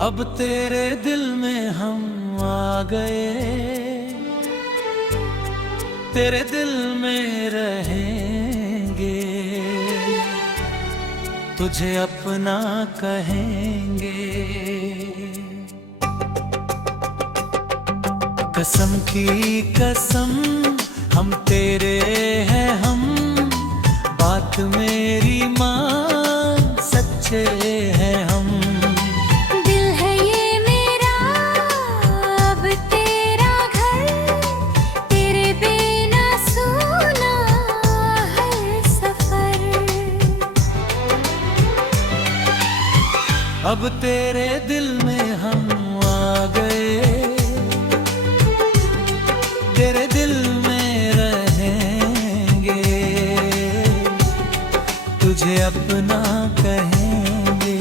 अब तेरे दिल में हम आ गए, तेरे दिल में रहेंगे, तुझे अपना कहेंगे। कसम की कसम हम तेरे हैं हम, बात मेरी मान, सच्चे हैं हम। दिल है ये मेरा अब तेरा घर, तेरे बिना सूना हर सफर। अब तेरे दिल में हम आ गए, तेरे दिल में रहेंगे, तुझे अपना कहेंगे।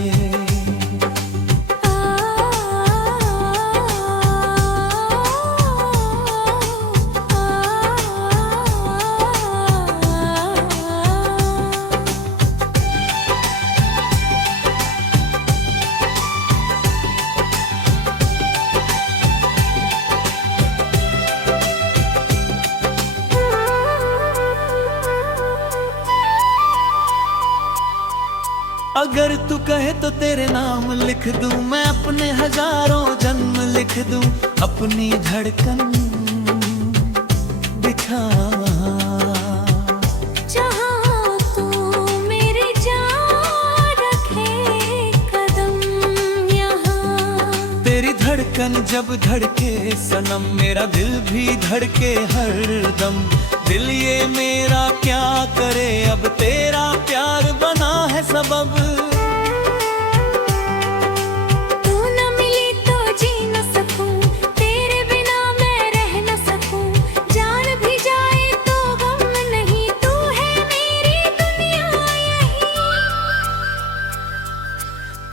अगर तू कहे तो तेरे नाम लिख दूं, मैं अपने हजारों जन्म लिख दूं, अपनी धड़कन बिठा। जहाँ तू मेरी जान रखे कदम यहाँ। तेरी धड़कन जब धड़के सनम, मेरा दिल भी धड़के हर दम। दिल ये मेरा क्या करे, अब तेरा प्यार बना है सबब। तू न मिली तो जी न सकूं, तेरे बिना मैं रह न सकूं। जान भी जाए तो गम नहीं, तू है मेरी दुनिया यही।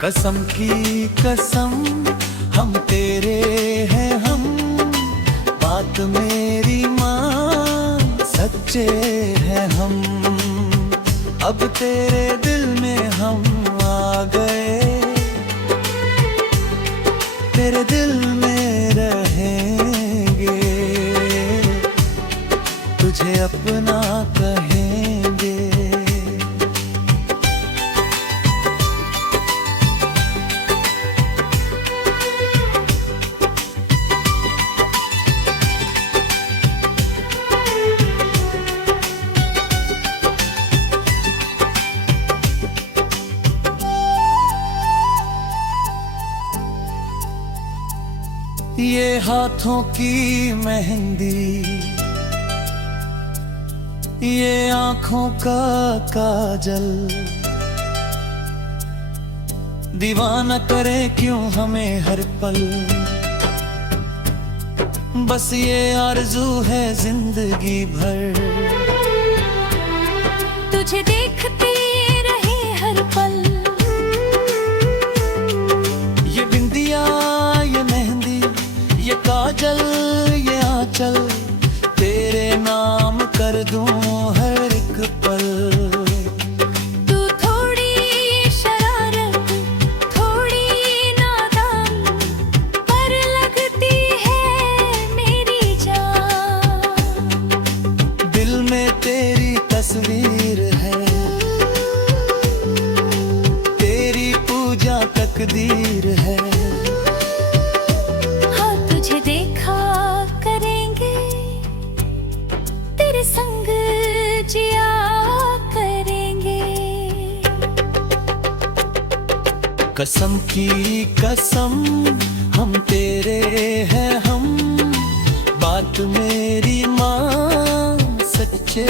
कसम की कसम हम तेरे हैं हम, बात मेरी मान, सच्चे हैं हम। अब तेरे दिल में हम आ गए, तेरे दिल में रहेंगे, तुझे अपना कहेंगे। ये हाथों की मेहंदी, ये आँखों का काजल, दीवाना करे क्यों हमें हर पल। बस ये आरज़ू है जिंदगी भर, तुझे देखते रहे हर पल। ये बिंदिया ये मेहंदी ये काजल ये आंचल, तेरे नाम कर दूं हर एक पल। तू थोड़ी शरारत थोड़ी नादान, पर लगती है मेरी जान। दिल में तेरी तस्वीर है, तेरी पूजा तकदीर है। संग जिया करेंगे। कसम की कसम हम तेरे हैं हम, बात मेरी मान, सच्चे